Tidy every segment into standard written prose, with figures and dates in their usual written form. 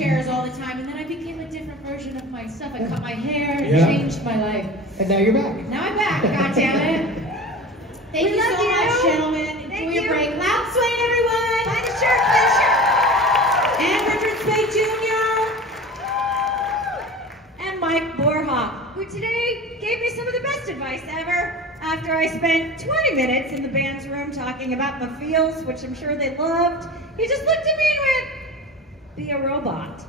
chairs all the time, and then I became a different version of myself. I cut my hair, and changed my life. And now you're back. Now I'm back, goddammit. Thank you so much, gentlemen. Enjoy your break. Loud Swain, everyone! Find a shirt, find a shirt! And Richard Spade Jr. And Mike Borhoff, who today gave me some of the best advice ever after I spent 20 minutes in the band's room talking about my feels, which I'm sure they loved. He just looked at me and went, be a robot.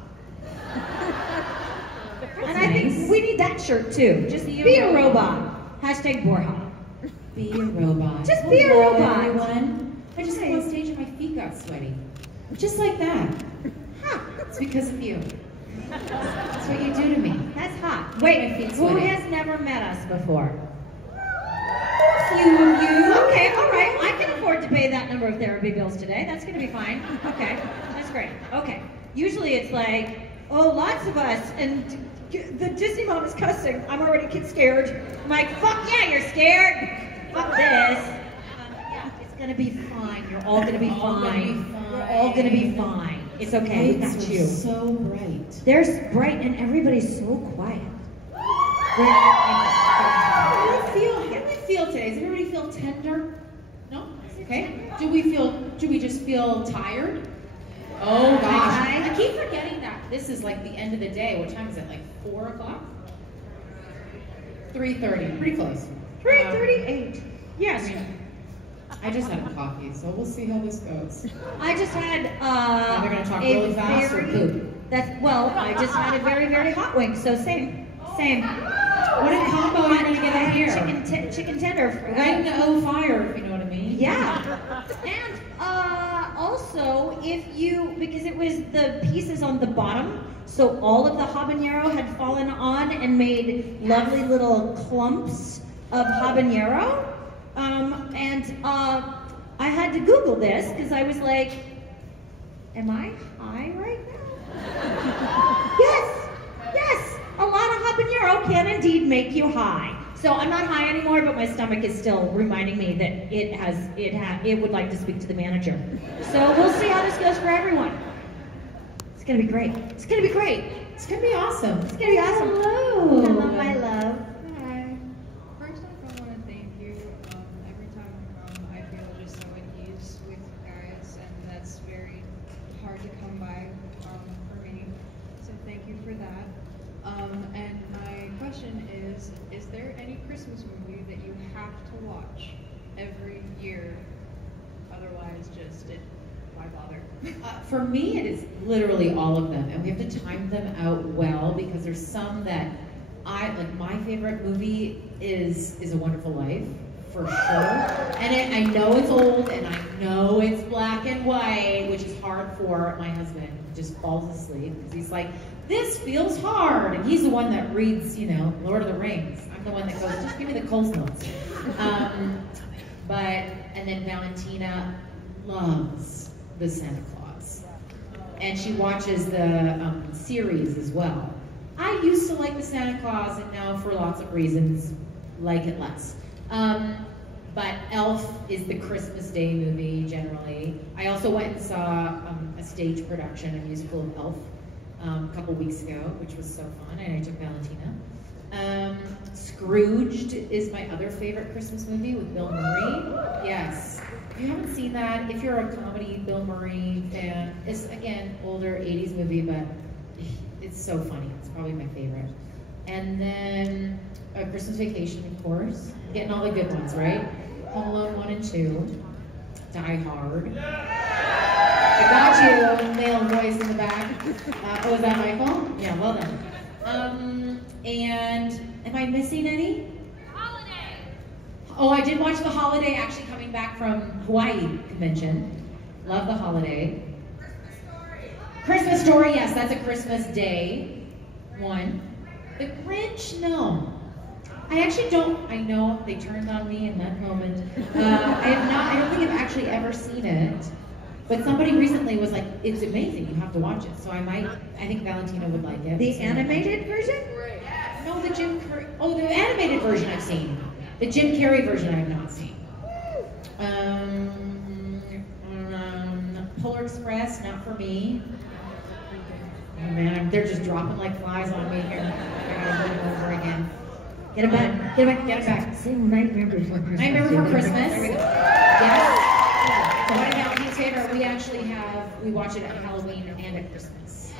And I think we need that shirt too. Just be a robot. Hashtag Borhoff. Be a robot. Just be a robot. Everyone. I just came on stage and my feet got sweaty. Just like that. Huh. It's because of you. That's what you do to me. That's hot. Wait, who has never met us before? A few of you. Okay, all right. I can afford to pay that number of therapy bills today. That's going to be fine. Okay, that's great. Okay. Usually it's like, oh, lots of us, and the Disney mom is cussing. I'm already scared. I'm like, fuck yeah, you're scared. Fuck this. Yeah, it's going to be fine. You're all going to be fine. We're all going to be fine. It's okay. We got you. So bright. They're bright, and everybody's so quiet. How do we feel today? Does everybody feel tender? No? Okay. Do we just feel tired? Oh gosh. I keep forgetting that this is like the end of the day. What time is it? Like 4 o'clock? 3:30. Pretty close. 3:38. Yes. I just had a coffee, so we'll see how this goes. I just had They're gonna talk really fast or poop? I just had a very, very hot wing, so same. What a combo you're gonna get in here. Chicken tender. Right in the fire, if you know what I mean. Yeah. And also, because it was the pieces on the bottom, so all of the habanero had fallen on and made lovely little clumps of habanero. I had to Google this because I was like, am I high right now? Yes, a lot of habanero can indeed make you high. So I'm not high anymore, but my stomach is still reminding me that it would like to speak to the manager. So we'll see how this goes for everyone. It's gonna be great. It's gonna be great. It's gonna be awesome. It's gonna be awesome. Hello. Hello, my love. Hi. First off, I want to thank you. Every time I come, I feel just so at ease with you guys, and that's very hard to come by for me. So thank you for that. And my question is there any Christmas movie that you have to watch every year? Otherwise, why bother? For me, it is literally all of them, and we have to time them out well because there's some that like. My favorite movie is A Wonderful Life, for sure. And I know it's old, and I know it's black and white, which is hard for my husband. He just falls asleep because he's like, this feels hard, and he's the one that reads, Lord of the Rings. I'm the one that goes, just give me the Coles notes. And then Valentina loves the Santa Claus, and she watches the series as well. I used to like the Santa Claus, and now for lots of reasons, like it less. But Elf is the Christmas Day movie generally. I also went and saw a stage production, a musical of Elf, a couple weeks ago, which was so fun, and I took Valentina. Scrooged is my other favorite Christmas movie with Bill Murray. Yes. If you haven't seen that, if you're a comedy Bill Murray fan, it's again older 80s movie, but it's so funny. It's probably my favorite. And then Christmas Vacation, of course. Getting all the good ones, right? Home Alone 1 and 2. Die Hard. I got you, male voice in the back. Oh, is that Michael? Yeah, well done. And am I missing any? Holiday. Oh, I did watch The Holiday, actually coming back from Hawaii convention. Love The Holiday. Christmas Story, yes, that's a Christmas Day one. The Grinch, no. I actually don't, I know they turned on me in that moment. I don't think I've actually ever seen it. But somebody recently was like, it's amazing, you have to watch it. So I think Valentina would like it. The animated version? No, the Jim Carrey, the animated version I've seen. The Jim Carrey version I have not seen. Polar Express, not for me. and they're just dropping like flies on me here over and over again. Get it back. Get it back. Get it back. Sing Nightmare Before Christmas. Nightmare Before Christmas. There we go. Yes. So one of Valentine's favorite, we watch it at Halloween and at Christmas.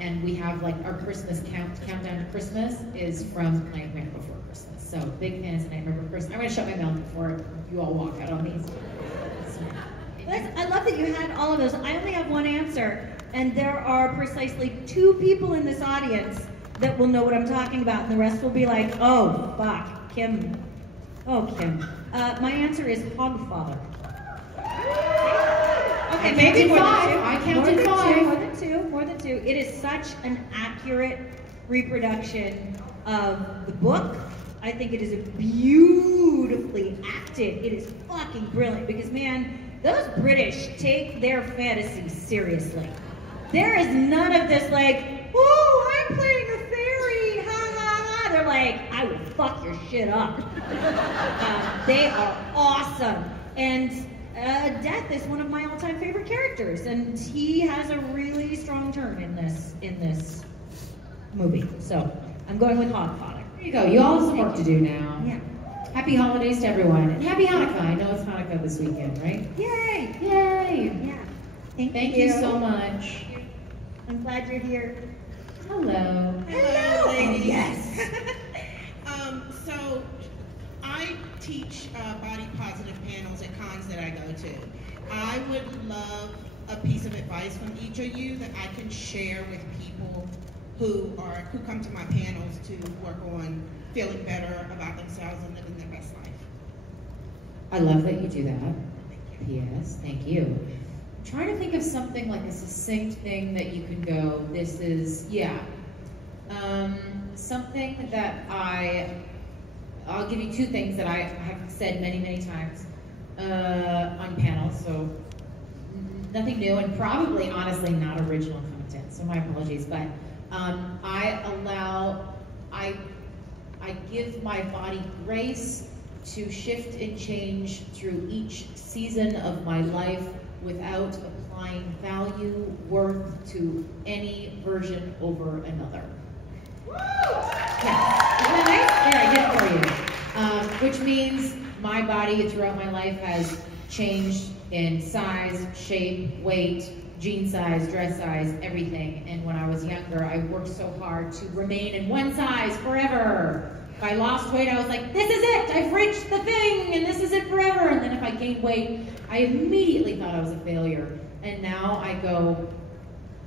And we have like our Christmas countdown to Christmas is from Nightmare Before Christmas. So big fans of Nightmare Before Christmas. I'm going to shut my mouth before you all walk out on these. I love that you had all of those. I only have one answer, and there are precisely 2 people in this audience that will know what I'm talking about, and the rest will be like, oh, fuck, Kim. Oh, Kim. My answer is Hogfather. Okay, maybe more than 2. I counted 5. More than 2. It is such an accurate reproduction of the book. I think it is beautifully acted. It is fucking brilliant because, man, those British take their fantasy seriously. There is none of this like, oh, I'm playing a fairy, ha ha ha. They're like, I will fuck your shit up. They are awesome. And Death is one of my all-time favorite characters, and he has a really strong turn in this movie. So I'm going with Hogfather. There you go. You all have some work to do now. Yeah. Happy holidays to everyone. And happy Hanukkah. I know it's Hanukkah this weekend, right? Yay! Yay! Yeah. Thank you so much. I'm glad you're here. Hello. Hello. Ladies. Yes. So I teach body positive panels at cons that I go to. I would love a piece of advice from each of you that I can share with people who come to my panels to work on feeling better about themselves and living their best life. I love that you do that. Thank you. Yes, thank you. I'm trying to think of something like a succinct thing that you can go, this is, something that I'll give you 2 things that I have said many, many times on panels, so nothing new and probably, honestly, not original content, so my apologies, but I give my body grace to shift and change through each season of my life without applying value, worth to any version over another. Woo! Yeah. Isn't that nice? There, I did it for you. Which means my body throughout my life has changed in size, shape, weight, jean size, dress size, everything. And when I was younger, I worked so hard to remain in one size forever. If I lost weight, I was like, this is it! I've reached the thing, and this is it forever. And then if I gained weight, I immediately thought I was a failure. And now I go,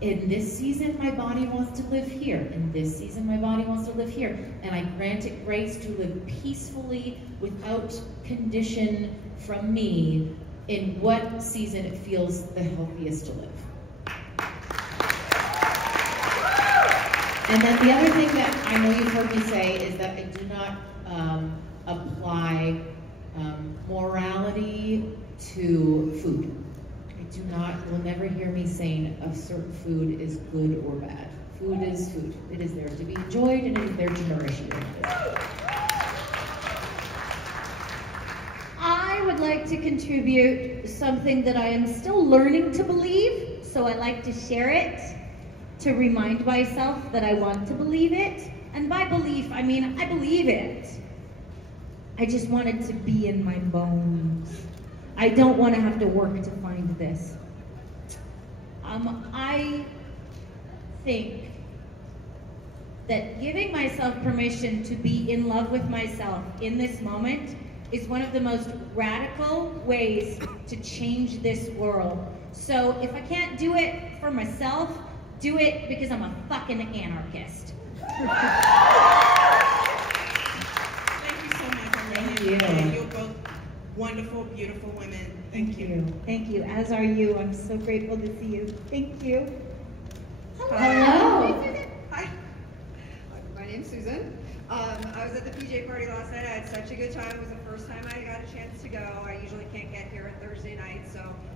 in this season, my body wants to live here. In this season, my body wants to live here. And I grant it grace to live peacefully without condition from me in what season it feels the healthiest to live. And then the other thing that I know you've heard me say is that I do not apply morality to food. You'll never hear me saying a certain food is good or bad. Food is food. It is there to be enjoyed and it is there to nourish you. I would like to contribute something that I am still learning to believe, so I like to share it, to remind myself that I want to believe it. And by belief, I mean I believe it. I just want it to be in my bones. I don't want to have to work to find this. I think that giving myself permission to be in love with myself in this moment is one of the most radical ways to change this world. So if I can't do it for myself, do it because I'm a fucking anarchist. Thank you so much. Thank you. You're both wonderful, beautiful women. Thank you. Thank you, as are you. I'm so grateful to see you. Thank you. Hello. Hi. My name's Susan. I was at the PJ party last night. I had such a good time. It was the first time I got a chance to go. I usually can't get here on Thursday night,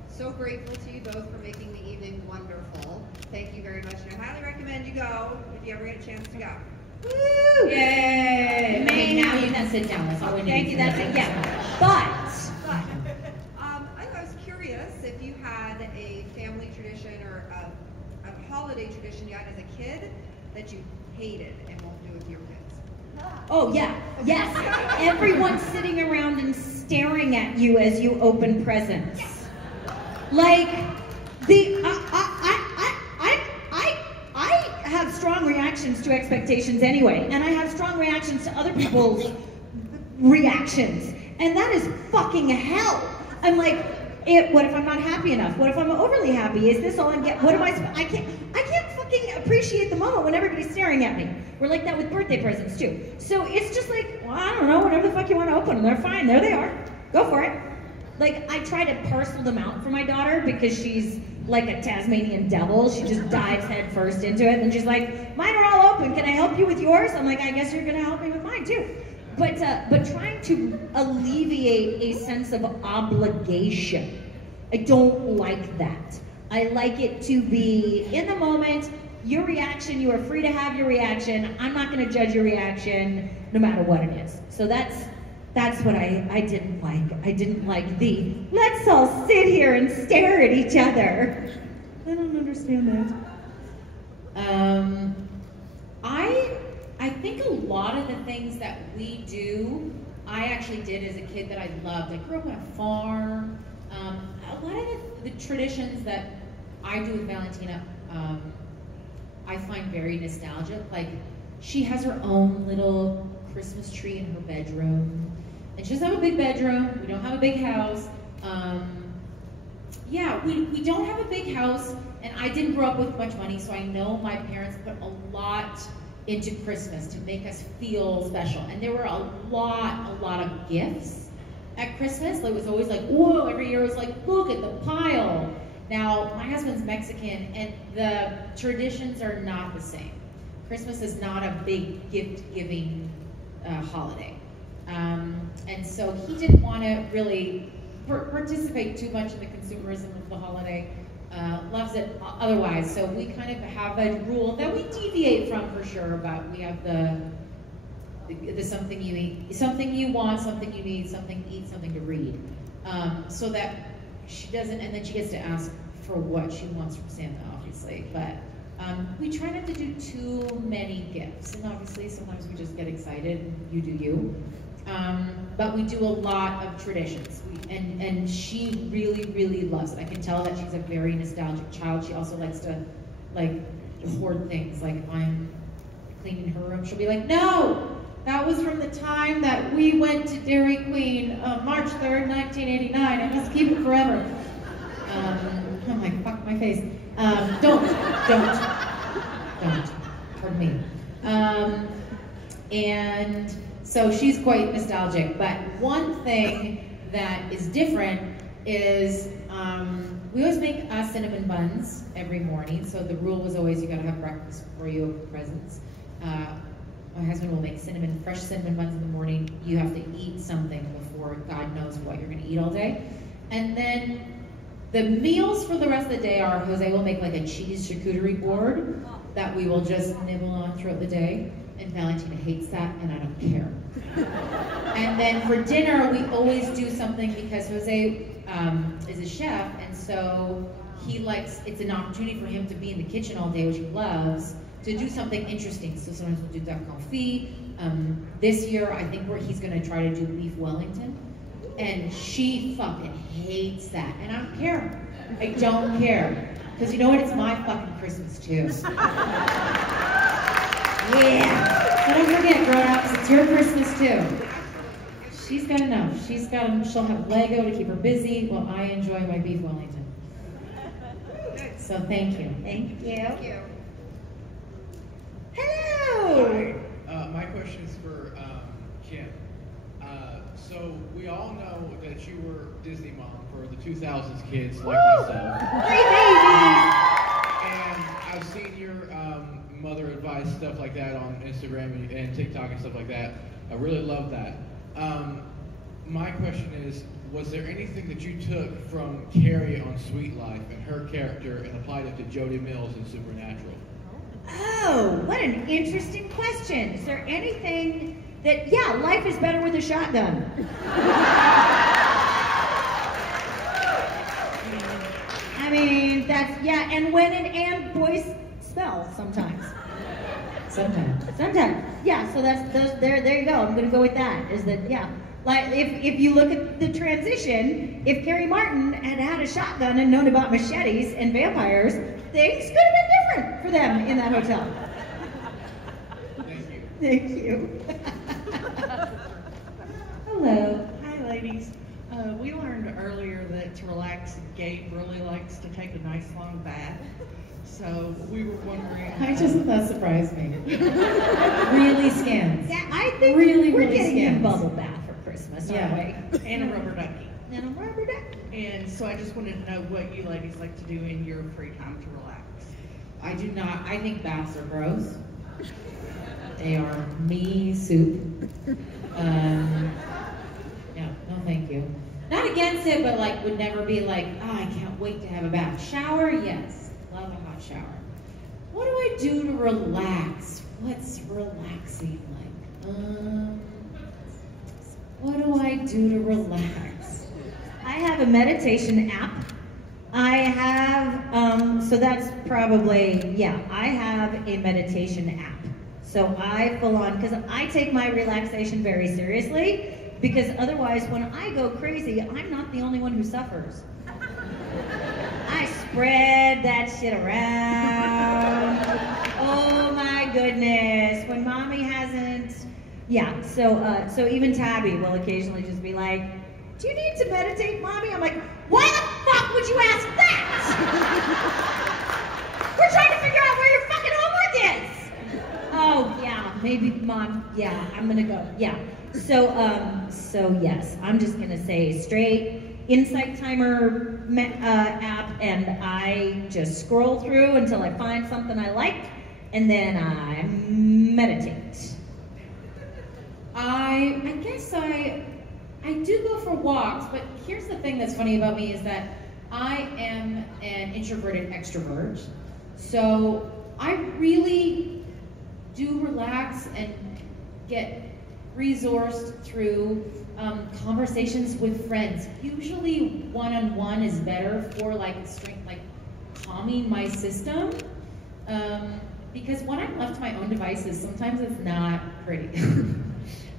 so grateful to you both for making the evening wonderful. Thank you very much, and I highly recommend you go if you ever get a chance to go. Woo! Yay! Okay, now you can sit down. That's all we need. Thank you. That's it. Yeah. But I was curious if you had a family tradition or a holiday holiday tradition you had as a kid that you hated and won't do with your kids? Oh yeah, yes. Everyone's sitting around and staring at you as you open presents. Like I have strong reactions to expectations anyway, and I have strong reactions to other people's reactions, and that is fucking hell. I'm like, what if I'm not happy enough? What if I'm overly happy? Is this all I'm getting? What am I can't fucking appreciate the moment when everybody's staring at me. We're like that with birthday presents too. So it's just like, well, I don't know, whatever the fuck you want to open them, they're fine, there they are. Go for it. Like, I try to parcel them out for my daughter because she's like a Tasmanian devil. She just dives head first into it, and she's like, mine are all open, can I help you with yours? I'm like, I guess you're gonna help me with mine too. But trying to alleviate a sense of obligation, I don't like that. I like it to be in the moment, your reaction, you are free to have your reaction. I'm not gonna judge your reaction no matter what it is. So that's what I didn't like. I didn't like the, let's all sit here and stare at each other. I don't understand that. I think a lot of the things that we do, I actually did as a kid that I loved. I grew up on a farm. A lot of the traditions that I do with Valentina, I find very nostalgic. Like, she has her own little Christmas tree in her bedroom. And she doesn't have a big bedroom. We don't have a big house. Yeah, we don't have a big house, and I didn't grow up with much money, so I know my parents put a lot into Christmas to make us feel special. And there were a lot of gifts at Christmas. It was always like, whoa, every year it was like, look at the pile. Now, my husband's Mexican, and the traditions are not the same. Christmas is not a big gift-giving holiday. And so he didn't want to really participate too much in the consumerism of the holiday. Loves it otherwise. So we kind of have a rule that we deviate from for sure, but we have the something you eat, something you want, something you need, something to eat, something to read. So that she doesn't, and then she gets to ask for what she wants from Santa, obviously. But we try not to do too many gifts, and obviously sometimes we just get excited, and you do you. But we do a lot of traditions, and she really loves it. I can tell that she's a very nostalgic child. She also likes to like hoard things. Like, I'm cleaning her room, she'll be like, no, that was from the time that we went to Dairy Queen, March 3rd, 1989. I must keep it forever. I'm like, fuck my face. Don't. Pardon me. And so she's quite nostalgic. But one thing that is different is we always make cinnamon buns every morning. So the rule was always, you gotta have breakfast before you open presents. My husband will make fresh cinnamon buns in the morning. You have to eat something before God knows what you're gonna eat all day. And then the meals for the rest of the day are, Jose will make like a cheese charcuterie board that we will just nibble on throughout the day. And Valentina hates that, and I don't care. And then for dinner, we always do something because Jose is a chef, and so he likes, it's an opportunity for him to be in the kitchen all day, which he loves, to do something interesting. So sometimes we'll do duck confit. This year, I think he's gonna try to do beef Wellington. And she fucking hates that. And I don't care. I don't care. Because you know what? It's my fucking Christmas too. Yeah. So don't forget, grown-ups, it's your Christmas too. She's got enough. She'll have Lego to keep her busy while I enjoy my beef Wellington. So thank you. Thank you. Thank you. Hello. Hi. My question is for Kim. So we all know that you were Disney mom for the 2000s kids like myself. Great babies. And I've seen your mother advice, stuff like that on Instagram and TikTok and stuff like that. I really love that. My question is, was there anything that you took from Carrie on Sweet Life and her character and applied it to Jody Mills in Supernatural? Oh, what an interesting question. Is there anything that, yeah, life is better with a shotgun. I mean, that's, yeah, and when an Anne Boyce spell sometimes. Sometimes. Yeah, so there you go. I'm gonna go with that. Is that, yeah. Like, if you look at the transition, if Carrie Martin had had a shotgun and known about machetes and vampires, things could have been different for them in that hotel. Thank you. Hello. Hi, ladies. We learned earlier that to relax, Gabe really likes to take a nice long bath. So we were wondering. That surprised me. Really scans. Yeah, I think really we're getting scans. a bubble bath for Christmas, aren't we? And a rubber ducky. And a rubber duck. And so I just wanted to know what you ladies like to do in your free time to relax. I do not. I think baths are gross. They are me soup. Yeah, no thank you. Not against it, but like would never be like, oh, I can't wait to have a bath. Shower, yes. Love a hot shower. What do I do to relax? What's relaxing like? What do I do to relax? I have a meditation app. I have, so that's probably, yeah, I have a meditation app. So I full on, because I take my relaxation very seriously, because otherwise when I go crazy, I'm not the only one who suffers. I spread that shit around. Oh my goodness. When mommy hasn't, yeah, so even Tabby will occasionally just be like, do you need to meditate, mommy? I'm like, why the fuck would you ask that? We're trying to figure out where your fucking homework is. Oh yeah, maybe mom, yeah, I'm gonna go, yeah. So yes, I'm just gonna say straight Insight Timer app, and I just scroll through until I find something I like, and then I meditate. I guess I do go for walks, but here's the thing that's funny about me is that I am an introverted extrovert, so I really do relax and get resourced through conversations with friends. Usually one-on-one is better for like strength, like calming my system. Because when I'm left to my own devices, sometimes it's not pretty.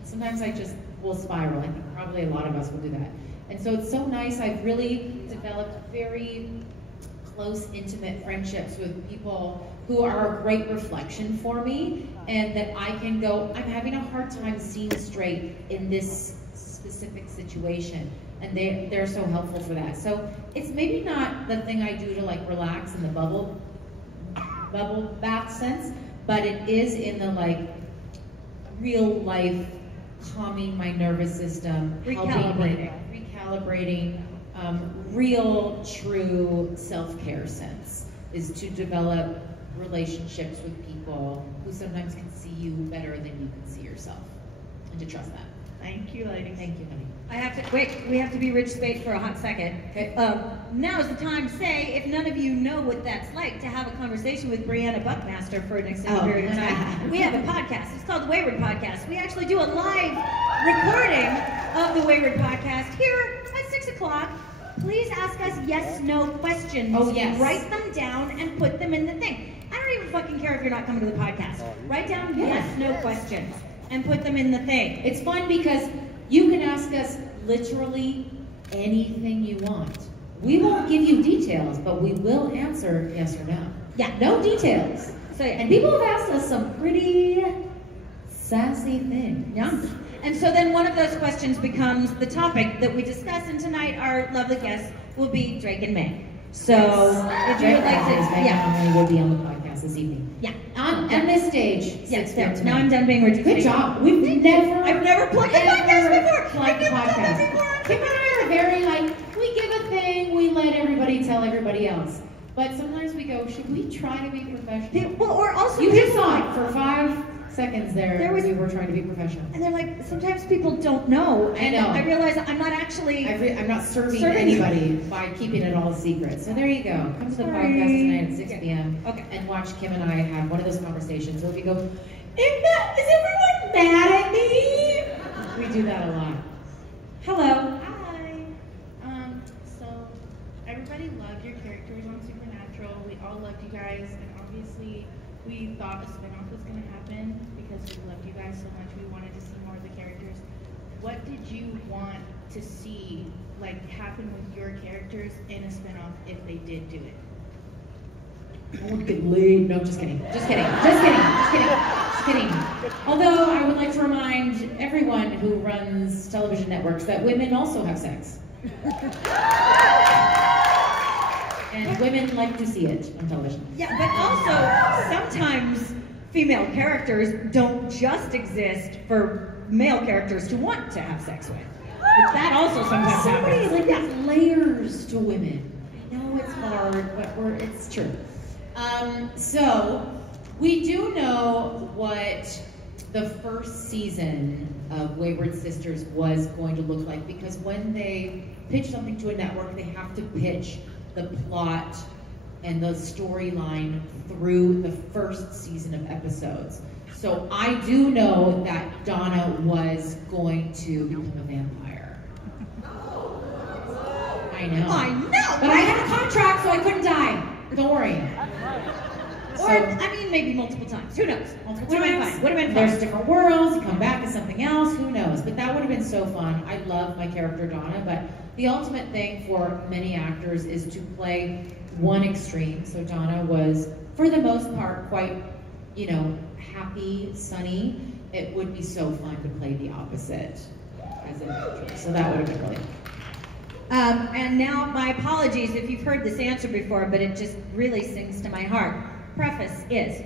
Sometimes I just will spiral. I think probably a lot of us will do that. And so it's so nice. I've really developed very close, intimate friendships with people who are a great reflection for me, and that I can go, I'm having a hard time seeing straight in this specific situation, and they're so helpful for that. So it's maybe not the thing I do to like relax in the bubble bath sense, but it is in the like real life calming my nervous system, recalibrating, real true self-care sense is to develop relationships with people who sometimes can see you better than you can see yourself, and to trust that. Thank you, ladies. Thank you, honey. I have to, wait, we have to be Rich Spade for a hot second. Okay. Now is the time to say, if none of you know what that's like, to have a conversation with Briana Buckmaster for an extended period of time. We have a podcast. It's called The Wayward Podcast. We actually do a live recording of The Wayward Podcast here at 6 o'clock. Please ask us yes/no questions. Oh, yes. Write them down and put them in the thing. I don't even fucking care if you're not coming to the podcast. Write down yes/no questions and put them in the thing. It's fun because you can ask us literally anything you want. We won't give you details, but we will answer yes or no. Yeah. No details. So, And people have asked us some pretty sassy things. yeah. And so then one of those questions becomes the topic that we discuss, and tonight our lovely guests will be Drake and May. So if you would like to, yeah, will be on the podcast this evening. Yeah. On this stage. Yes, 6 there. p.m. Now I'm done being ridiculous. Good job. I've never plugged a podcast before. Plugged a podcast. Kim and I are very like, we give a thing, we let everybody tell everybody else. But sometimes we go, should we try to be professional? Well, or also You just saw it for 5 seconds there we were trying to be professional. And they're like, sometimes people don't know. I know. I realize I'm not actually. I'm not serving anybody by keeping it all a secret. So there you go. Come to the podcast tonight at 6 p.m. Okay. And watch Kim and I have one of those conversations where we go, is everyone mad at me? We do that a lot. Hello. Hi. So everybody loved your characters on Supernatural. We all loved you guys, and obviously we thought a spinoff was going to happen because we loved you guys so much. We wanted to see more of the characters. What did you want to see like happen with your characters in a spinoff if they did do it? I want to get laid. No, just kidding. Just kidding. Just kidding. Just kidding. Just kidding. Although I would like to remind everyone who runs television networks that women also have sex. And women like to see it on television. Yeah, but also sometimes female characters don't just exist for male characters to want to have sex with. That also sometimes happens. Like there's layers to women. I know it's hard, but it's true. So we do know what the first season of Wayward Sisters was going to look like, because when they pitch something to a network, they have to pitch the plot and the storyline through the first season of episodes. So I do know that Donna was going to become a vampire. I know. I know! But I had a contract, so I couldn't die. Don't worry. Or, I mean, maybe multiple times. Who knows? Multiple times. Would have been fun. There's different worlds. You come back as something else. Who knows? But that would have been so fun. I love my character Donna, but the ultimate thing for many actors is to play one extreme. So Donna was, for the most part, quite, happy, sunny. It would be so fun to play the opposite as an actress. So that would have been really fun. And now, my apologies if you've heard this answer before, but it just really sings to my heart. Preface is,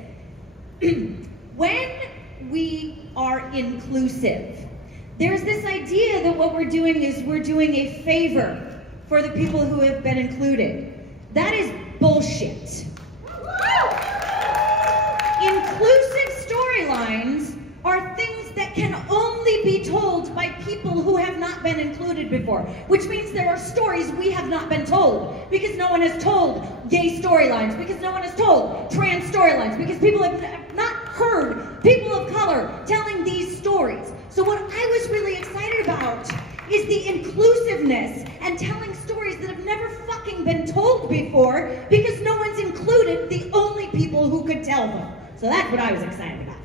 when we are inclusive, there's this idea that what we're doing is we're doing a favor for the people who have been included. That is bullshit. Inclusive storylines are things that can only be told by people who have not been included before, which means there are stories we have not been told, because no one has told gay storylines, because no one has told trans storylines, because people have not heard people of color telling these stories. So what I was really excited about is the inclusiveness and telling stories that have never fucking been told before, because no one's included the only people who could tell them. So that's what I was excited about.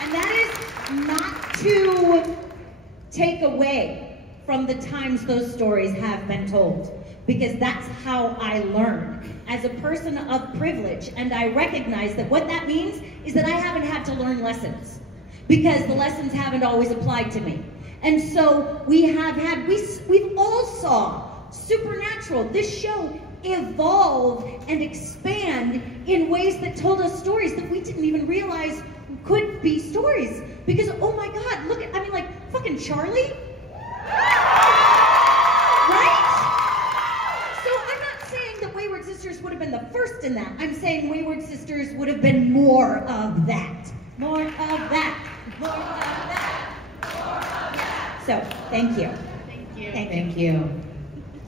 And that is not to take away from the times those stories have been told, because that's how I learn as a person of privilege, and I recognize that what that means is that I haven't had to learn lessons, because the lessons haven't always applied to me. And so we've all saw Supernatural, this show, evolve and expand in ways that told us stories that we didn't even realize could be stories. Because, oh my God, look at, like fucking Charlie. Right? So I'm not saying that Wayward Sisters would have been the first in that. I'm saying Wayward Sisters would have been more of that. More of that. More of that. More of that. So, thank you. Thank you. Thank you.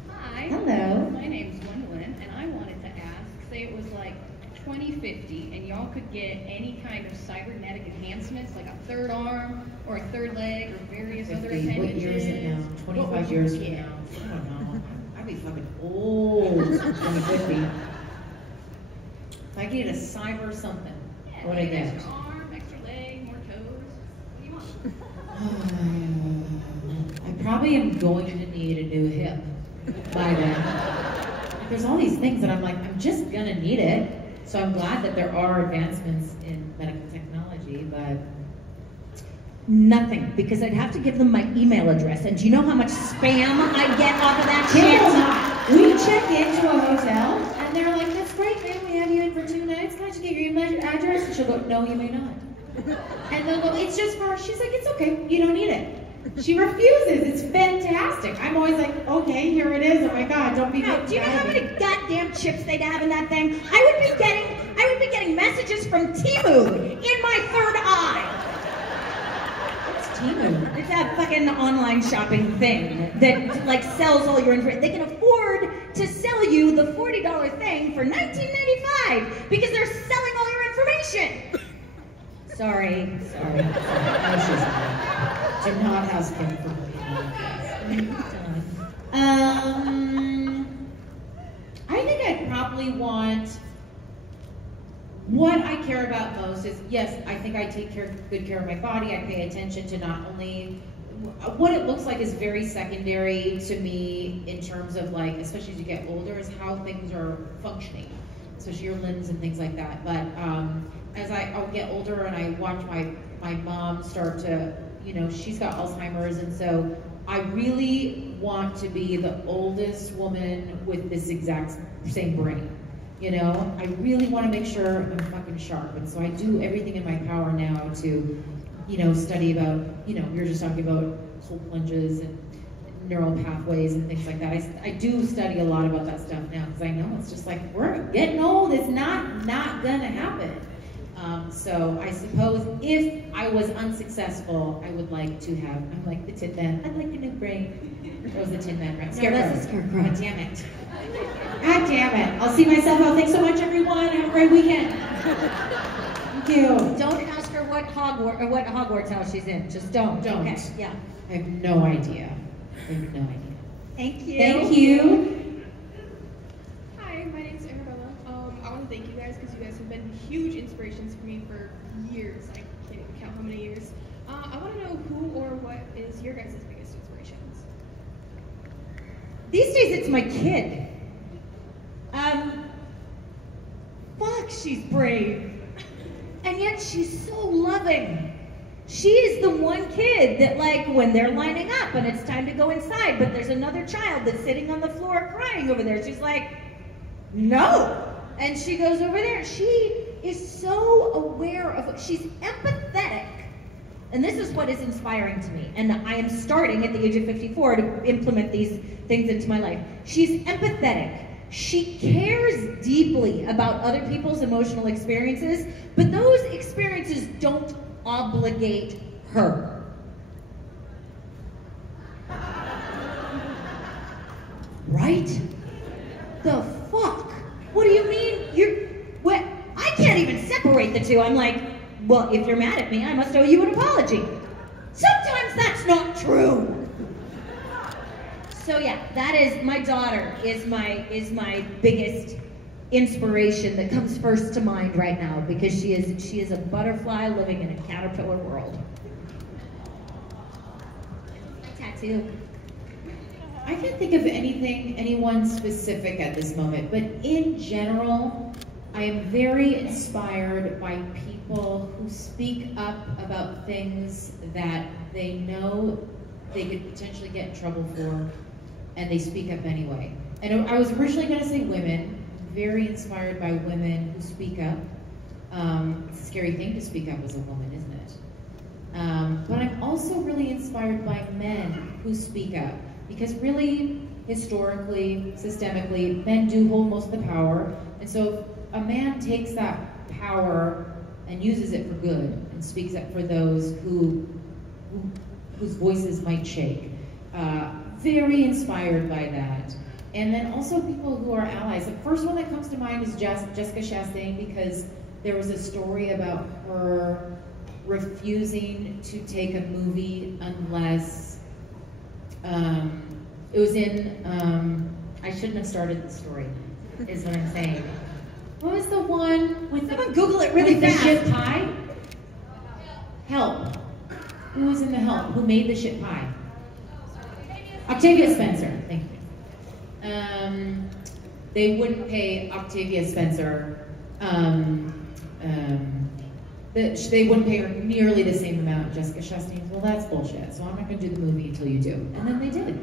Hi. Hello. My name's Gwendolyn, and I wanted to ask, say it was like 2050, and y'all could get any kind of cybernetic enhancements, like a third arm, or a third leg, or various other appendages. What year is it now? 25 years from now? I don't know. I'd be fucking old in 2050. If I get a cyber something, Yeah, what would I like an get? extra arm, extra leg, more toes. What do you want? I probably am going to need a new hip by then. There's all these things that I'm like, I'm just gonna need it. So I'm glad that there are advancements in medical technology, but Nothing, because I'd have to give them my email address, and do you know how much spam I get off of that shit? we check into a hotel, and they're like, that's great, man, we have you in for 2 nights. Can I just get your email address? And she'll go, no, you may not. And they'll go, it's just for, she's like, it's okay, you don't need it. She refuses. It's fantastic. I'm always like, okay, here it is. Oh my God, don't be. No, do you know how many goddamn chips they'd have in that thing? I would be getting messages from Temu in my third eye. What's Temu? It's that fucking online shopping thing that like sells all your information. They can afford to sell you the $40 thing for $19.95 because they're selling all your information. Sorry. No, she's not. Do not ask him for probably want, what I care about most is, yes, I think I take good care of my body. I pay attention to not only, what it looks like is very secondary to me in terms of like, especially as you get older, is how things are functioning, especially your limbs and things like that. But as I'll get older and I watch my mom start to, you know, she's got Alzheimer's, and so I really want to be the oldest woman with this exact same brain. You know, I really want to make sure I'm fucking sharp, and so I do everything in my power now to, you know, study about, you know, we were just talking about cold plunges and neural pathways and things like that. I do study a lot about that stuff now because I know it's just like, we're getting old, it's not gonna happen. So I suppose if I was unsuccessful, I would like to have, I'm like the Tin Man, I'd like a new brain. That was the Tin Man, right? Scarecrow. No, that's a Scarecrow. God damn it. God damn it. I'll see myself out. Thanks so much, everyone. Have a great weekend. Thank you. Don't ask her what Hogwarts house she's in. Just don't. Don't. Okay. Yeah. I have no idea. I have no idea. Thank you. Thank you. Hi, my name's Arabella. I want to thank you guys because you guys have been huge inspirations for me for years. I can't even count how many years. I want to know who or what is your guys' biggest inspirations? These days it's my kid. Fuck, she's brave. And yet she's so loving. She is the one kid that, like, when they're lining up and it's time to go inside, but there's another child that's sitting on the floor crying over there, she's like, no. And she goes over there. She is so aware of, she's empathetic. And this is what is inspiring to me. And I am starting at the age of 54 to implement these things into my life. She's empathetic. She cares deeply about other people's emotional experiences, but those experiences don't obligate her. Right? The fuck? What do you mean? What? I can't even separate the two. I'm like, well, if you're mad at me, I must owe you an apology. Sometimes that's not true. So yeah, that is, my daughter is my biggest inspiration that comes first to mind right now, because she is a butterfly living in a caterpillar world. Tattoo. I can't think of anyone specific at this moment, but in general, I am very inspired by people who speak up about things that they know they could potentially get in trouble for, and they speak up anyway. And I was originally going to say women, very inspired by women who speak up. It's a scary thing to speak up as a woman, isn't it? But I'm also really inspired by men who speak up, because really, historically, systemically, men do hold most of the power. And so if a man takes that power and uses it for good and speaks up for those whose voices might shake, very inspired by that. And then also people who are allies. The first one that comes to mind is Jessica Chastain, because there was a story about her refusing to take a movie unless it was in, I shouldn't have started the story, is what I'm saying. What was the one with Someone Google it really the fast. shit pie? Help. Who was in the Help? Who made the shit pie? Octavia Spencer. Thank you. They wouldn't pay Octavia Spencer. They wouldn't pay her nearly the same amount. Jessica Chastain, well, that's bullshit. So I'm not going to do the movie until you do. And then they did.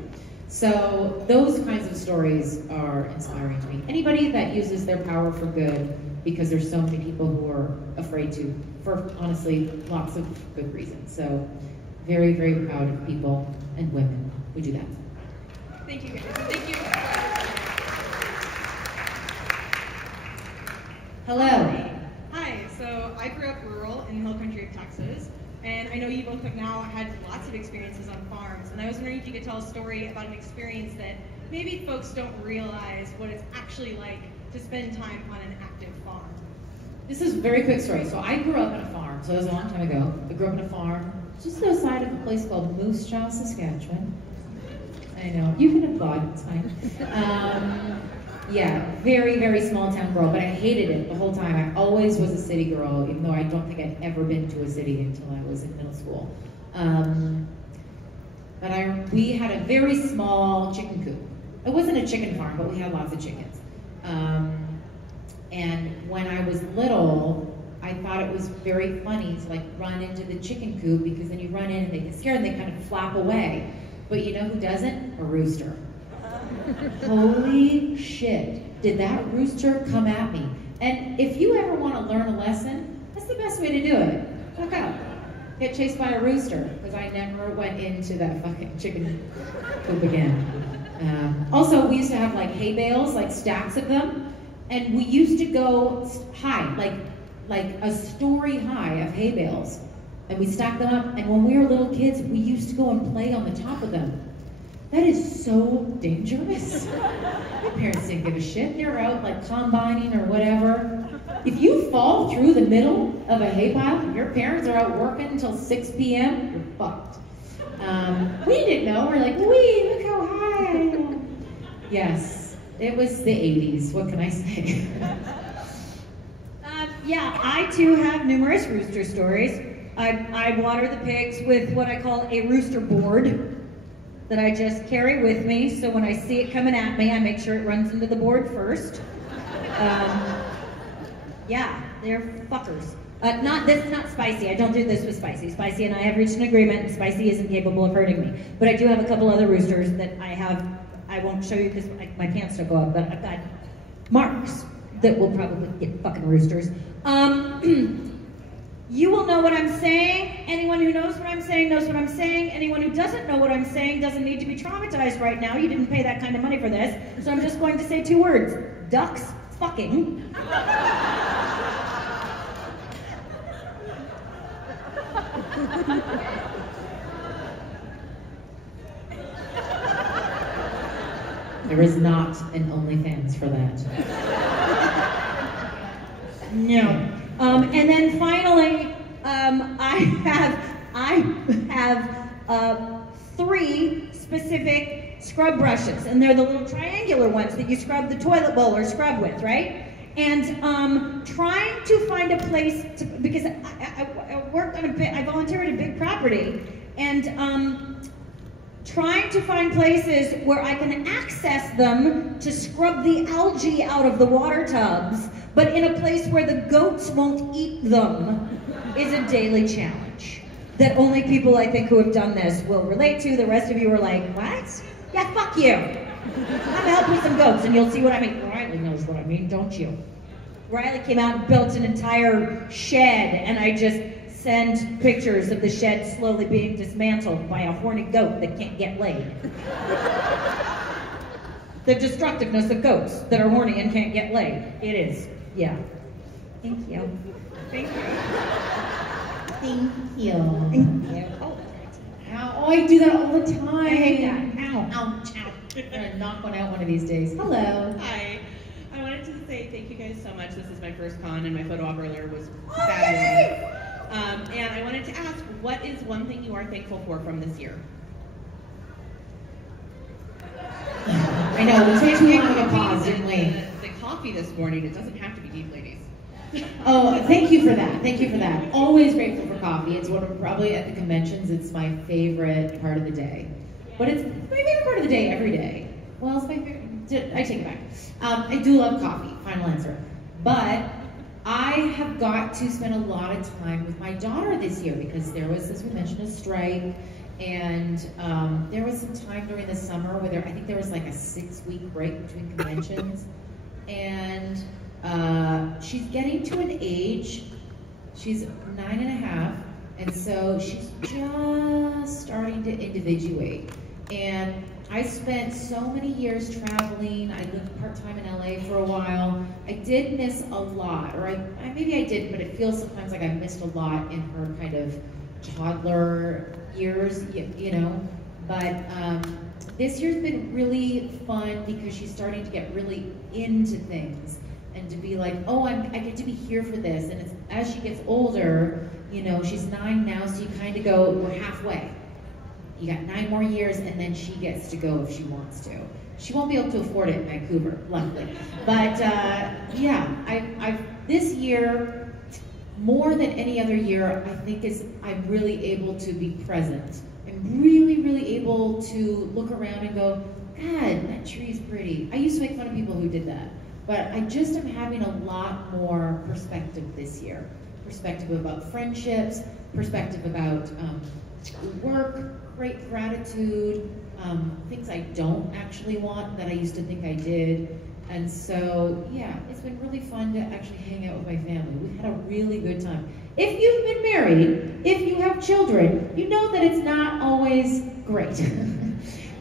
So those kinds of stories are inspiring to me. Anybody that uses their power for good, because there's so many people who are afraid to, for honestly lots of good reasons. So very, very proud of people and women who do that. Thank you guys. Thank you. Hello. Hi, so I grew up rural in the hill country of Texas, and I know you both have now had lots of experiences on farms, and I was wondering if you could tell a story about an experience that maybe folks don't realize what it's actually like to spend time on an active farm. This is a very quick story. So I grew up on a farm, so it was a long time ago. I grew up on a farm just outside of a place called Moose Jaw, Saskatchewan. I know, you can applaud, it's fine. Yeah, very, very small town girl, but I hated it the whole time. I always was a city girl, even though I don't think I'd ever been to a city until I was in middle school. But we had a very small chicken coop. It wasn't a chicken farm, but we had lots of chickens. And when I was little, I thought it was very funny to like run into the chicken coop because then you run in and they get scared and they kind of flap away. But you know who doesn't? A rooster. Holy shit, did that rooster come at me? And if you ever want to learn a lesson, that's the best way to do it. Fuck up. Get chased by a rooster, because I never went into that fucking chicken coop again. Also, we used to have like hay bales, like stacks of them, and we used to go high, like a story high of hay bales, and we stacked them up, and when we were little kids, we used to go and play on the top of them. That is so dangerous. My parents didn't give a shit. They were out like combining or whatever. If you fall through the middle of a hay pile and your parents are out working until 6 p.m., you're fucked. We didn't know. We're like, wee, look how high. Yes, it was the 80s. What can I say? Yeah, I too have numerous rooster stories. I water the pigs with what I call a rooster board that I just carry with me, so when I see it coming at me, I make sure it runs into the board first. Yeah, they're fuckers. This is not Spicy. I don't do this with Spicy. Spicy and I have reached an agreement, and Spicy isn't capable of hurting me. But I do have a couple other roosters that I won't show you because my pants don't go up, but I've got marks that will probably get fucking roosters. You will know what I'm saying. Anyone who knows what I'm saying knows what I'm saying. Anyone who doesn't know what I'm saying doesn't need to be traumatized right now. You didn't pay that kind of money for this. So I'm just going to say 2 words. Ducks fucking. There is not an OnlyFans for that. No. And then finally, I have 3 specific scrub brushes, and they're the little triangular ones that you scrub the toilet bowl or scrub with, right? And trying to find a place to, because I worked on I volunteered at a big property, and trying to find places where I can access them to scrub the algae out of the water tubs, but in a place where the goats won't eat them, is a daily challenge that only people I think who have done this will relate to. The rest of you are like, what? Yeah, fuck you. Come help with some goats and you'll see what I mean. Riley knows what I mean, don't you? Riley came out and built an entire shed, and I just send pictures of the shed slowly being dismantled by a horny goat that can't get laid. The destructiveness of goats that are horny and can't get laid. It is. Yeah. Thank you. Thank you. Thank you. Thank you. Oh, ow. Oh, I do that all the time. I hate that. Ow. Ouch. Ow. I'm gonna knock one out one of these days. Hello. Hi. I wanted to say thank you guys so much. This is my first con, and my photo op earlier was fabulous. And I wanted to ask, what is one thing you are thankful for from this year? I know, we took too long of a pause, didn't we? The coffee this morning, it doesn't have to be deep, ladies. Oh, thank you for that. Thank you for that. Always grateful for coffee. It's one of, probably at the conventions, it's my favorite part of the day. But it's my favorite part of the day every day. Well, it's my favorite. I take it back. I do love coffee, final answer. But I have got to spend a lot of time with my daughter this year because there was, as we mentioned, a strike. And there was some time during the summer where I think there was like a 6-week break between conventions. And she's getting to an age, she's 9.5, and so she's just starting to individuate. And I spent so many years traveling. I lived part-time in LA for a while. I did miss a lot, or maybe I didn't, but it feels sometimes like I missed a lot in her kind of toddler years, you know. But this year's been really fun because she's starting to get really into things and to be like, oh, I get to be here for this. And it's, as she gets older, you know, she's 9 now, so you kind of go, we're halfway. You got 9 more years, and then she gets to go if she wants to. she won't be able to afford it in Vancouver, luckily. But yeah, I've this year, more than any other year, I think I'm really able to be present. I'm really, really able to look around and go, God, that tree is pretty. I used to make fun of people who did that. But I just am having a lot more perspective this year. Perspective about friendships, perspective about work, great gratitude, things I don't actually want that I used to think I did. And so, yeah, it's been really fun to actually hang out with my family. We've had a really good time. If you've been married, if you have children, you know that it's not always great.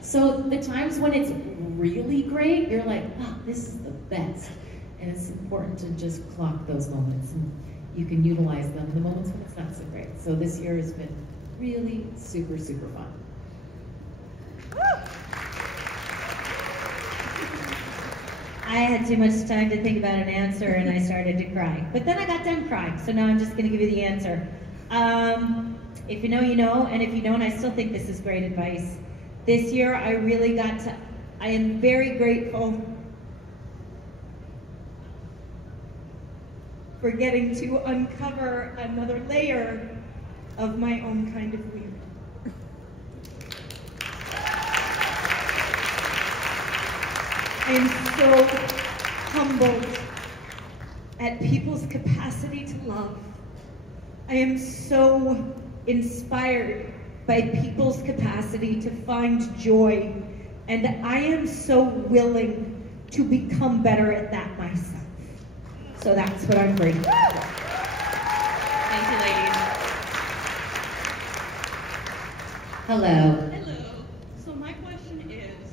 So the times when it's really great, you're like, wow, this is the best. And it's important to just clock those moments. And you can utilize them, the moments when it's not so great. So this year has been really super, super fun. I had too much time to think about an answer and I started to cry. But then I got done crying, so now I'm just gonna give you the answer. If you know, you know, and if you don't, I still think this is great advice. This year I really I am very grateful for getting to uncover another layer of my own kind of weird. I am so humbled at people's capacity to love. I am so inspired by people's capacity to find joy, and I am so willing to become better at that myself. So that's what I'm grateful for. Thank you, ladies. Hello. Hello. So my question is,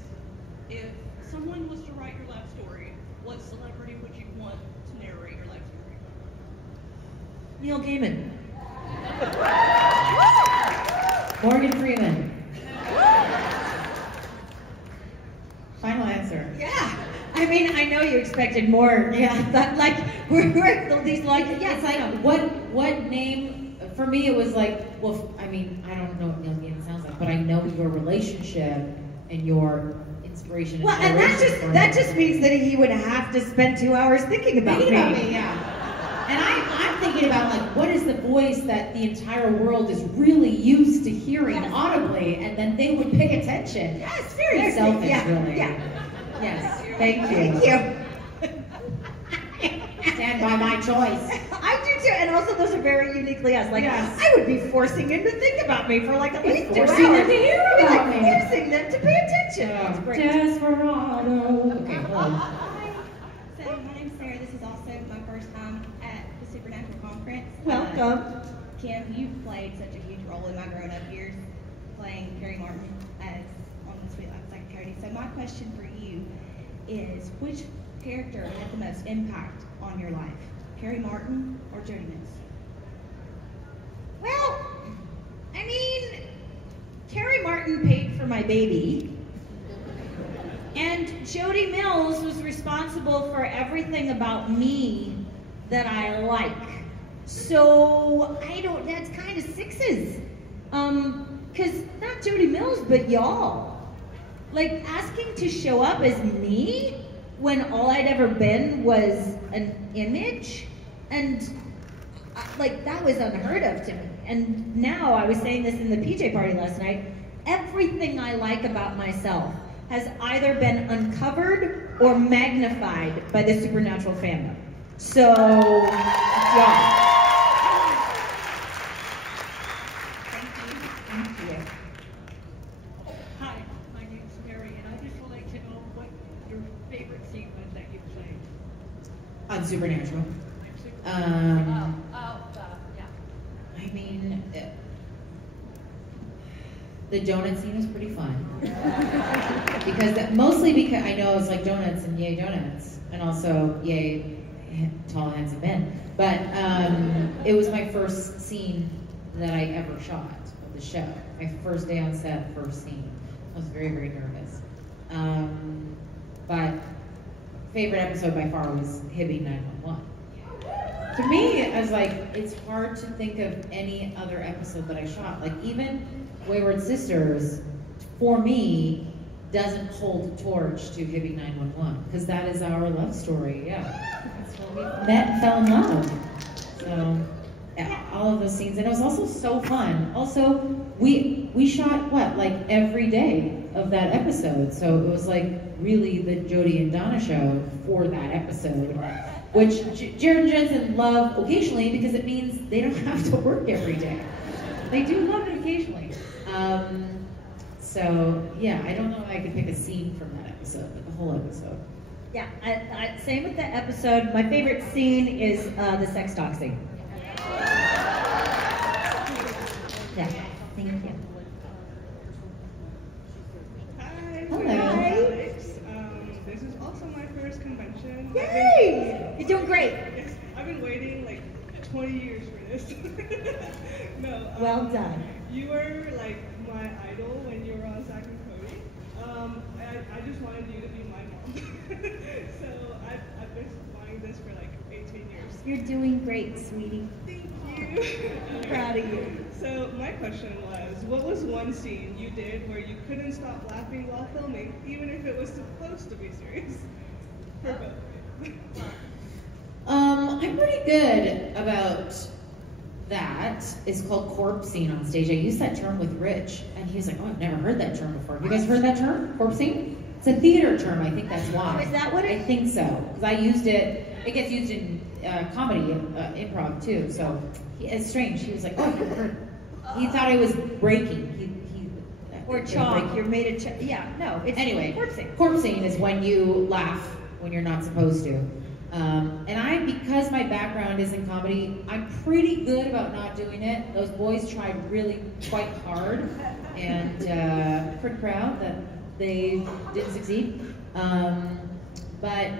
if someone was to write your life story, what celebrity would you want to narrate your life story? Neil Gaiman. Morgan Freeman. Final answer. Yeah. I mean, I know you expected more. Yeah. But like, we're these like, yeah. It's like, what name? For me, it was like, well, I mean, I don't know what Neil Gaiman sounds like, but I know your relationship and your inspiration. Well, and that just means that he would have to spend 2 hours thinking about me. Yeah. And I'm thinking about, like, what is the voice that the entire world is really used to hearing audibly, and then they would pay attention. Yes, very selfish, really. Yeah. Yes. Thank you. Thank you. Stand by my choice. I do too, and also those are very uniquely us. Like, yes. I would be forcing him to think about me for like at least 2 hours. Forcing them to hear about me. Forcing them to pay attention. That's great. Desperado. Okay, hello. Hi. So my name's Sarah. This is also my first time at the Supernatural Conference. Welcome. Kim, you've played such a huge role in my grown-up years, playing Carrie Martin as on the Sweet Life Second Cody. So my question for you is, which character had the most impact on your life? Carrie Martin or Jody Mills? Well, I mean, Carrie Martin paid for my baby, and Jody Mills was responsible for everything about me that I like. So that's kind of sixes. Cause not Jody Mills, but y'all. Like, asking to show up as me when all I'd ever been was an image, and like, that was unheard of to me. And now, I was saying this in the PJ party last night, everything I like about myself has either been uncovered or magnified by the Supernatural fandom. So, yeah. Thank you. Hi, my name's Mary, and I just would like to know what your favorite scene was that you played. On Supernatural. Yeah. I mean, the donut scene was pretty fun. Mostly because I know it's like donuts and yay donuts, and also yay tall handsome men. But it was my first scene that I ever shot of the show. My first day on set, first scene. I was very, very nervous. But favorite episode by far was Hibby 911. To me, I was like, it's hard to think of any other episode that I shot. Like, even Wayward Sisters, for me, doesn't hold a torch to Hibbing 911, because that is our love story. Yeah, that's when we met and fell in love. So yeah, all of those scenes, and it was also so fun. Also, we shot what, like every day of that episode, so it was like really the Jody and Donna show for that episode, which Jared and Jensen love occasionally because it means they don't have to work every day. They do love it occasionally. So yeah, I don't know if I could pick a scene from that episode, but the whole episode. Yeah, same with the episode. My favorite scene is the sex talk scene. Yeah, thank you. Hi, Hello. my name is Alex. This is also my first convention. Yay! You're doing great. Yes, I've been waiting like 20 years for this. No. Well done. You were like my idol when you were on Zack and Cody. I just wanted you to be my mom. So I've been wanting this for like 18 years. You're doing great, sweetie. Thank you. I'm proud of you. So my question was, what was one scene you did where you couldn't stop laughing while filming, even if it was supposed to be serious? For both. I'm pretty good about that. It's called corpsing on stage. I used that term with Rich, and he was like, "Oh, I've never heard that term before." Have you guys heard that term, corpsing? It's a theater term. I think that's why. Oh, is that what it is? I think so, because I used it. It gets used in comedy, improv too. So it's strange. He was like, "Oh, I've never heard." He thought I was breaking. Or chalk. You're made of chalk. Yeah, no. It's Anyway, corpsing. corpsing is when you laugh when you're not supposed to. And because my background is in comedy, I'm pretty good about not doing it. Those boys tried really quite hard, and pretty proud that they didn't succeed. But I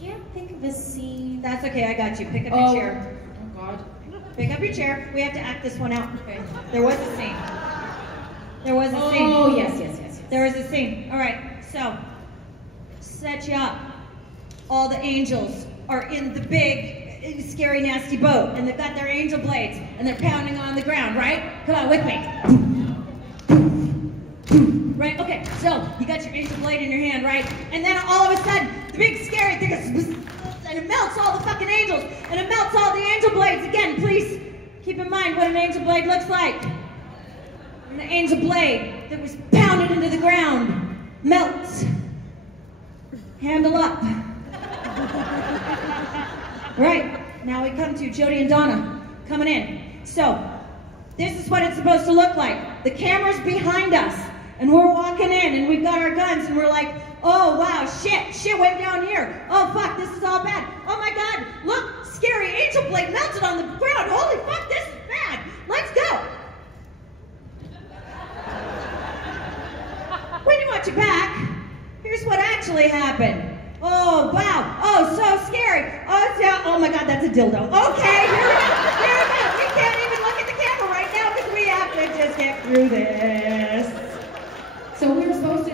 can't think of a scene. That's okay, I got you. Pick up your chair. Oh God. Pick up your chair. We have to act this one out. Okay. There was a scene. There was a scene. Oh, yes. There was a scene. All right, so set you up. All the angels are in the big, scary, nasty boat, and they've got their angel blades, and they're pounding on the ground, right? Come on, with me. Right, okay, so you got your angel blade in your hand, right? And then all of a sudden, the big scary thing is, and it melts all the fucking angels, and it melts all the angel blades. Again, please keep in mind what an angel blade looks like. An angel blade that was pounded into the ground melts. Handle up. Right, now we come to Jody and Donna coming in. So, this is what it's supposed to look like. The camera's behind us, and we're walking in, and we've got our guns, and we're like, oh wow, shit went down here. Oh fuck, this is all bad. Oh my God, look, scary angel blade melted on the ground. Holy fuck, this is bad. Let's go. When you watch it back, here's what actually happened. Oh, wow. Oh, so scary. Oh my God, that's a dildo. Okay, here we go. We can't even look at the camera right now because we have to just get through this. So we were supposed to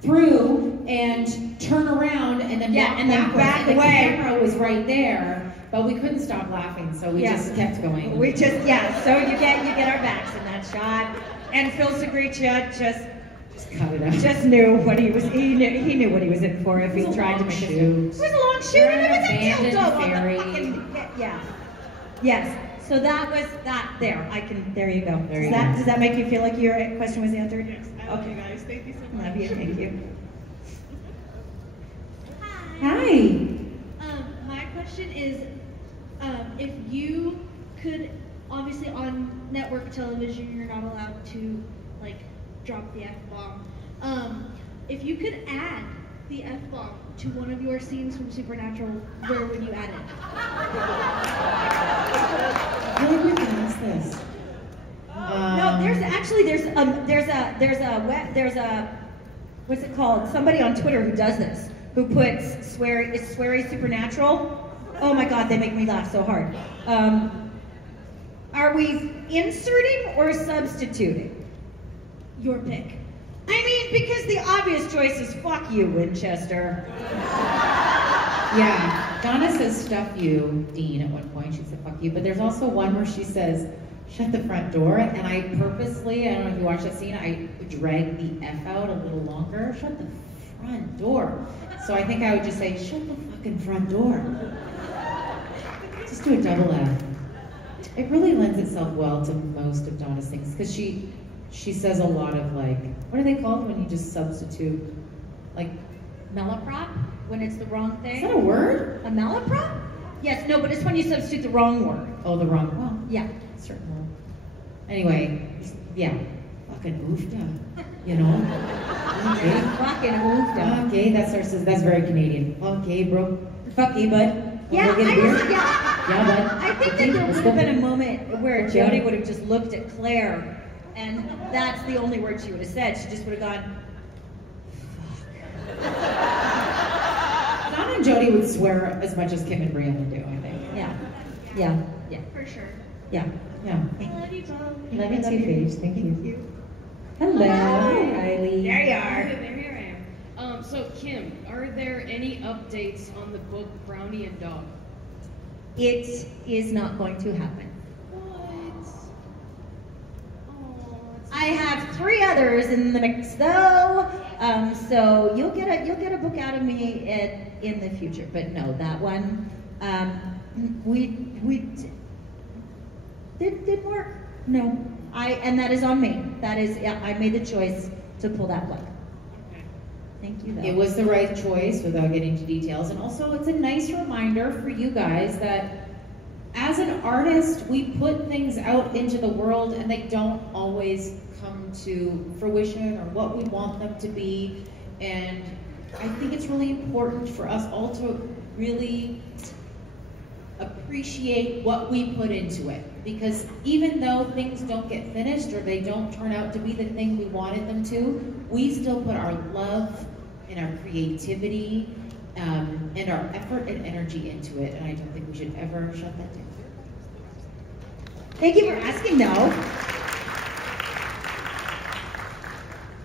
through and turn around and then back away. The camera was right there, but we couldn't stop laughing, so we just kept going. So you get our backs in that shot. And Phil Segretia just cut it out. Just knew what he knew what he was in for if he tried to make it. It was a long shoot, and it was a dildo on the fucking Yes. So that was that. There you go. Does that make you feel like your question was answered? Yes. I love you guys. Thank you so much. Love you. Thank you. Hi. My question is, if you could, obviously on network television, you're not allowed to drop the F-bomb. If you could add the F-bomb to one of your scenes from Supernatural, where would you add it? I feel like we can ask this. No, there's a what's it called? Somebody on Twitter who does this, who puts sweary Supernatural. Oh my God, they make me laugh so hard. Are we inserting or substituting? Your pick. I mean, because the obvious choice is fuck you, Winchester. Yeah, Donna says stuff you, Dean, at one point. She said fuck you, but there's also one where she says shut the front door, and I purposely, I don't know if you watched that scene, I dragged the F out a little longer. Shut the front door. So I think I would just say, shut the fucking front door. Just do a double F. It really lends itself well to most of Donna's things, because she says a lot of like, what are they called when you just substitute, like Malaprop? When it's the wrong thing? Is that a word? A malaprop? Yes, no, but it's when you substitute the wrong word. Oh, the wrong, well, yeah. Certain word. Anyway, yeah, fucking oofda, you know? Okay. Fucking oofda. Okay, that's very Canadian. Okay, bro. Fuck you, bud. Yeah, Wanna get a beer? yeah, bud. I think that there would have been a moment where Jody would have just looked at Claire, and that's the only word she would have said. She just would have gone, Donna and Jody would swear as much as Kim and Briana do, I think. Yeah. For sure. Yeah. I love you both. Love you too, Paige. Thank you. Hello, Riley. There you are. There here I am. So Kim, are there any updates on the book Brownie and Dog? It is not going to happen. What? Oh, I have 3 others in the mix though, so you'll get a book out of me in the future. But no, that one, didn't work. No, and that is on me. That is, I made the choice to pull that plug. Okay. Thank you though. It was the right choice without getting into details. And also, it's a nice reminder for you guys that as an artist, we put things out into the world and they don't always come to fruition or what we want them to be. And I think it's really important for us all to really appreciate what we put into it. Because even though things don't get finished or they don't turn out to be the thing we wanted them to, we still put our love and our creativity and our effort and energy into it. And I don't think we should ever shut that down. Thank you for asking though.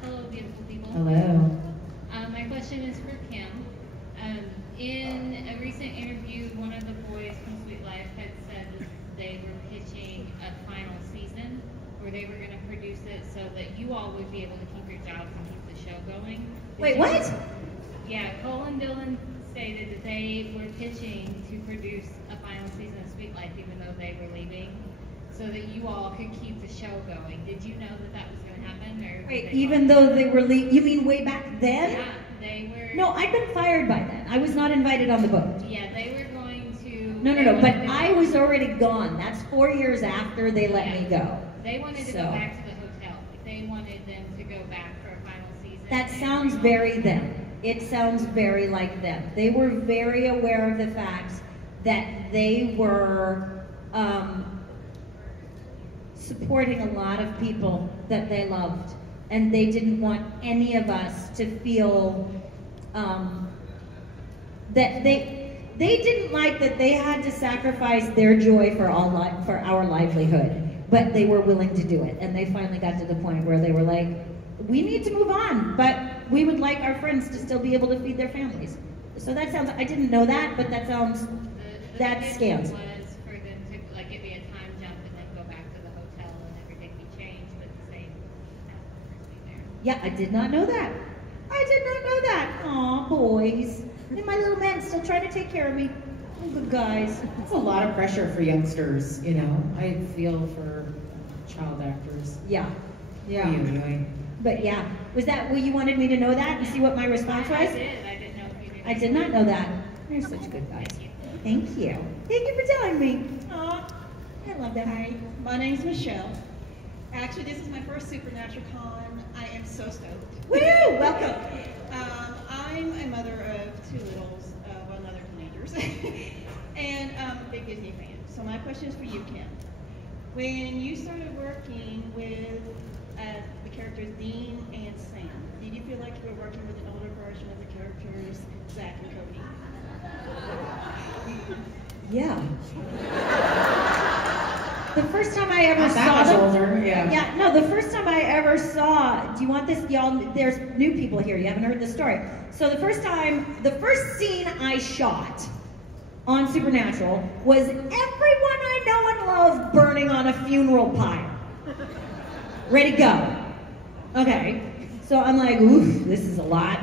Hello, beautiful people. Hello. My question is for Kim. In a recent interview, one of the boys from Sweet Life had said that they were pitching a final season where they were going to produce it so that you all would be able to keep your jobs and keep the show going. Wait, what? Yeah, Cole and Dylan stated that they were pitching to produce a final season of Sweet Life even though they were leaving, so that you all could keep the show going. Did you know that that was going to happen? Or Wait, even though they were you mean way back then? Yeah, they were. No, I'd been fired by then. I was not invited on the boat. Yeah, they were going to. No, but I was already gone. That's 4 years after they let me go. They wanted to go back to the hotel. They wanted them to go back for a final season. That sounds very them. It sounds very like them. They were very aware of the fact that they were supporting a lot of people that they loved, and they didn't want any of us to feel that they didn't like that they had to sacrifice their joy for our livelihood, but they were willing to do it. And they finally got to the point where they were like, we need to move on, but we would like our friends to still be able to feed their families. So that sounds, I didn't know that, but that sounds, that scans. Was for them to like give me a time jump and then go back to the hotel and everything be changed, but the same cast members be there. Yeah, I did not know that. I did not know that. Aw, boys. And my little man still trying to take care of me. Oh, good guys. It's a lot of pressure for youngsters, you know. I feel for child actors. Yeah. Yeah. Anyway. But yeah, was that what you wanted me to know that and see what my response was? I did. I didn't know if you did. I did not know that. You're such good guys. Thank you. Thank you for telling me. Aw, I love that. Hi, my name's Michelle. Actually, this is my first Supernatural Con. I am so stoked. Woo! Welcome. I'm a mother of 2 littles, well, now they're teenagers, and a big Disney fan. So my question is for you, Kim. When you started working with the characters Dean and Sam, did you feel like you were working with an older version of the characters Zach and Cody? Yeah. The first time I ever Not saw that much them, older, yeah. Yeah, no, the first time I ever saw, do you want this, y'all, there's new people here, you haven't heard the story. So the first scene I shot on Supernatural was everyone I know and love burning on a funeral pyre. Ready to go. Okay. So I'm like, oof, this is a lot.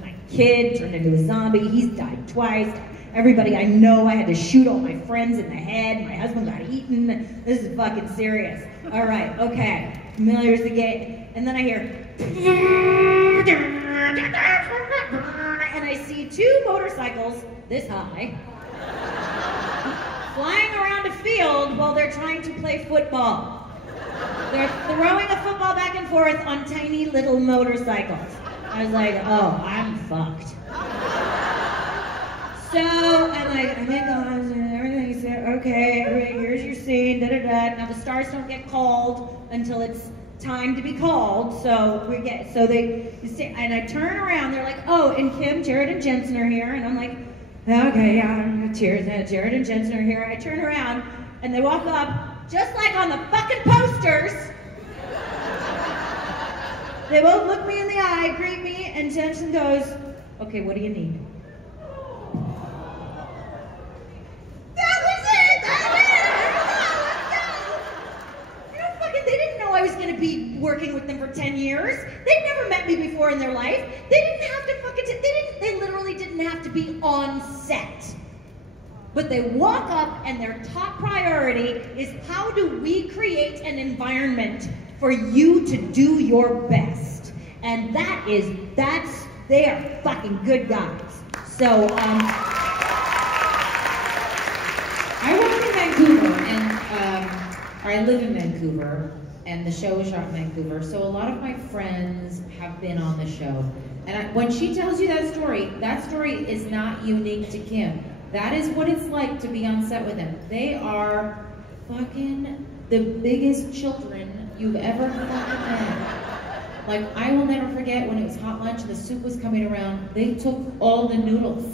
My kid turned into a zombie. He's died twice. Everybody I know, I had to shoot all my friends in the head. My husband got eaten. This is fucking serious. All right, okay. Familiar as the gate. And then I hear, and I see 2 motorcycles this high flying around a field while they're trying to play football. They're throwing a football back and forth on tiny little motorcycles. I was like, oh, I'm fucked. So I'm like, oh my God, everything's okay, here's your scene, da-da-da. Now the stars don't get called until it's time to be called, and I turn around, they're like, oh, and Kim, Jared, and Jensen are here, and I'm like, okay, yeah, cheers, Jared and Jensen are here. I turn around, and they walk up, just like on the fucking posters. They both look me in the eye, greet me, and Jensen goes, okay, what do you need? That was it! They didn't know I was going to be working with them for 10 years. They'd never met me before in their life. They didn't have to they literally didn't have to be on set. But they walk up and their top priority is how do we create an environment for you to do your best? And they are fucking good guys. So, I work in Vancouver, and I live in Vancouver, and the show is shot in Vancouver, so a lot of my friends have been on the show. And when she tells you that story is not unique to Kim. That is what it's like to be on set with them. They are fucking the biggest children you've ever fucking met. Like, I will never forget when it was hot lunch and the soup was coming around, they took all the noodles.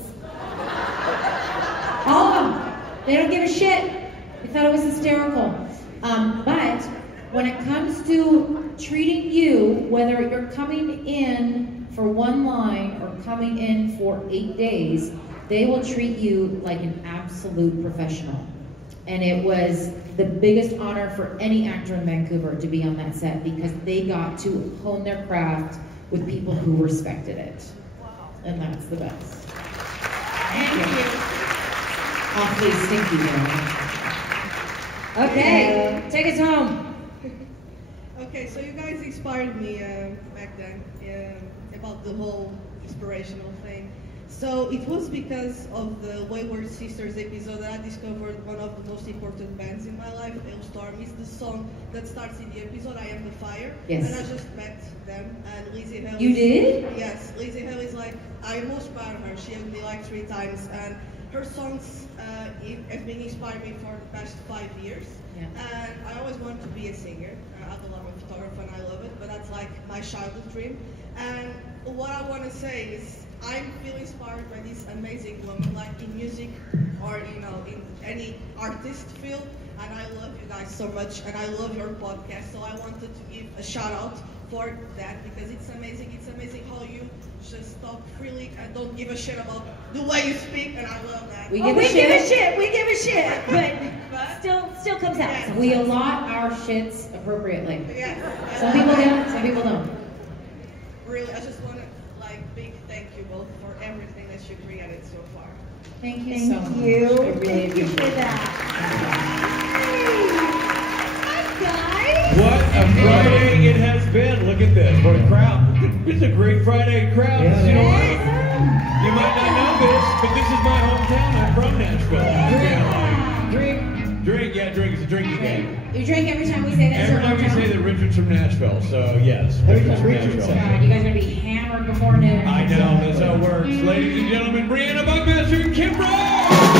All of them. They don't give a shit. They thought it was hysterical. But when it comes to treating you, whether you're coming in for one line or coming in for 8 days, they will treat you like an absolute professional. And it was the biggest honor for any actor in Vancouver to be on that set because they got to hone their craft with people who respected it. And that's the best. Thank you. Awfully stinky, though. Okay, take us home. Okay, so you guys inspired me back then about the whole inspirational thing. So it was because of the Wayward Sisters episode that I discovered one of the most important bands in my life, Hailstorm. It's the song that starts in the episode, I Am the Fire. Yes. And I just met them, and Lizzie Hale. You did? Yes, Lizzie Hale is like, I most proud of her. She hugged me like 3 times, and her songs have been inspiring me for the past 5 years. Yeah. And I always wanted to be a singer. I'm a photographer and I love it, but that's like my childhood dream. And what I want to say is I feel inspired by this amazing woman, like in music or in any artist field. And I love you guys so much, and I love your podcast. So I wanted to give a shout out for that because it's amazing. It's amazing how you just talk freely and don't give a shit about the way you speak, and I love that. We give a shit, but still comes out. Yeah. We allot our shits appropriately. Yeah. Some people do, some people don't. Really, I just want to big thank you both for everything that you've created so far. Thank you so much. Thank you. I really Thank you for that. Hi, guys. What a Friday it has been. Look at this. What a crowd. It's a great Friday crowd. Yeah, you know what? You might not know this, but this is my hometown. I'm from Nashville. Drink. It's a drinking game. You drink every time we say that. Every time we say that Richard's from Nashville. So, yes. Richard's from Nashville. God, you guys are going to be hammered before noon. I know. That's how it works. Ladies and gentlemen, Briana, Buckmaster, and Kim Rhodes.